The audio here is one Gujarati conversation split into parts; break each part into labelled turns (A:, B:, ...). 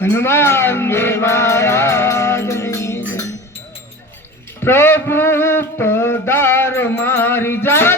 A: હનુમાનજી પ્રભુ પદાર મારી જાકલ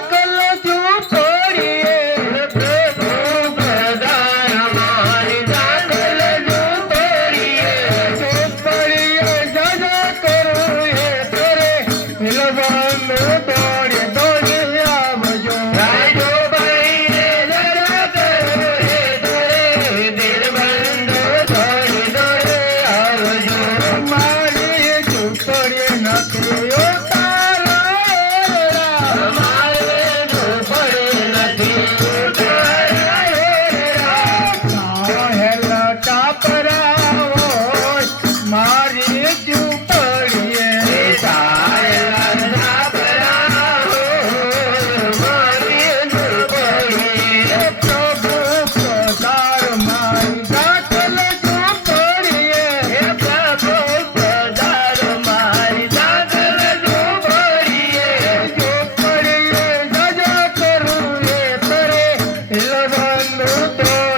B: Música